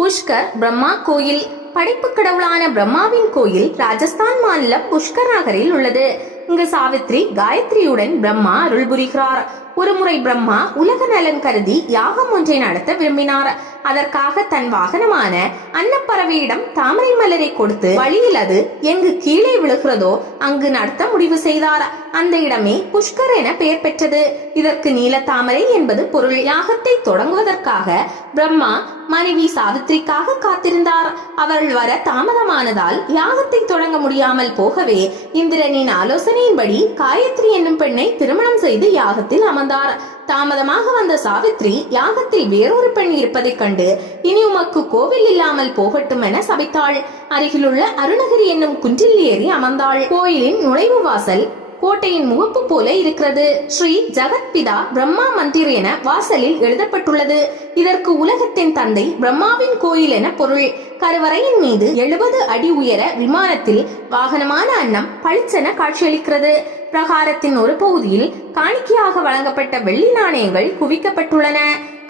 புஷ்கர் பிரம்மா கோயில் படைப்பு கடவுளான பிரம்மாவின் கோயில் ராஜஸ்தான் மாநிலம் புஷ்கர் நகரில் உள்ளது. இங்கு சாவித்ரி காயத்ரியுடன் பிரம்மா அருள் புரிகிறார். ஒருமுறை பிரம்மா உலக நலன் கருதி யாகம் ஒன்றை நடத்த விரும்பினார். அதற்காக தன் வாகனமான அன்னப்பறவையிடம் தாமரை மலரை கொடுத்து வழியில் அது எங்கு கீழே விழுகிறதோ அங்கு நடத்த முடிவு செய்தார். அந்த இடமே புஷ்கர் என பெயர் பெற்றது. இதற்கு நீல தாமரை என்பது பொருள். யாகத்தை தொடங்குவதற்காக பிரம்மா மனைவி சாவித்ரிக்காக காத்திருந்தார். அவர்கள் வர தாமதமானதால் யாகத்தை தொடங்க முடியாமல் போகவே இந்திரனின் ஆலோசனையின்படி காயத்ரி என்னும் பெண்ணை திருமணம் செய்து யாகத்தில் அமர்ந்தார். தாமதமாக வந்த சாவித்ரி யாகத்தில் வேறொரு பெண் இருப்பதைக் கண்டு இனி உமக்கு கோவில் இல்லாமல் போகட்டும் என சபித்தாள். அருகிலுள்ள அருணகிரி என்னும் குன்றில் ஏறி அமர்ந்தாள். கோயிலின் நுழைவு வாசல் கோட்டையின் முகப்பு போல இருக்கிறது. ஸ்ரீ ஜகத்பிதா பிரம்மா மந்திர் என வாசலில் எழுதப்பட்டுள்ளது. இதற்கு உலகத்தின் தந்தை பிரம்மாவின் கோயில் என பொருள். கருவறையின் மீது 70 அடி உயர விமானத்தில் வாகனமான அன்னம் பளிச்சென காட்சியளிக்கிறது. பிரகாரத்தின் ஒரு பகுதியில் காணிக்கையாக வழங்கப்பட்ட வெள்ளி நாணயங்கள் குவிக்கப்பட்டுள்ளன.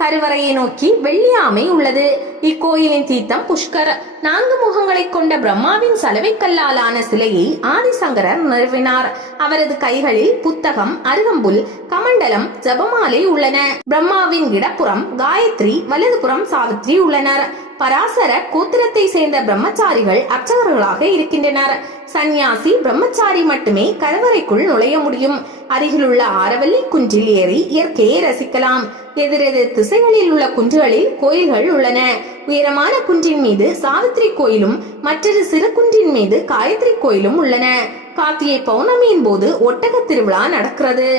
கருவறையை நோக்கி வெள்ளி ஆமை உள்ளது. இக்கோயிலின் தீர்த்தம் புஷ்கர். 4 முகங்களை கொண்ட பிரம்மாவின் சலவை கல்லாலான சிலையை ஆதிசங்கரர் நிறுவினார். அவரது கைகளில் புத்தகம், அருகம்புல், கமண்டலம், ஜபமாலை உள்ளன. பிரம்மாவின் இடப்புறம் காயத்ரி, வலதுபுறம் சாவித்ரி உள்ளனர். பராசர கோத்திரத்தை சேர்ந்த பிரம்மச்சாரிகள் அர்ச்சகர்களாக இருக்கின்றனர். சந்நியாசி பிரம்மச்சாரி மட்டுமே கருவறைக்குள் நுழைய முடியும். அருகிலுள்ள ஆரவல்லி குன்றில் ஏறி இயற்கையை ரசிக்கலாம். எதிரெதிர் திசைகளில் உள்ள குன்றுகளில் கோயில்கள் உள்ளன. உயரமான குன்றின் மீது சாவித்ரி கோயிலும் மற்றொரு சிறு குன்றின் மீது காயத்ரி கோயிலும் உள்ளன. கார்த்திகை பௌர்ணமியின் போது ஒட்டக திருவிழா நடக்கிறது.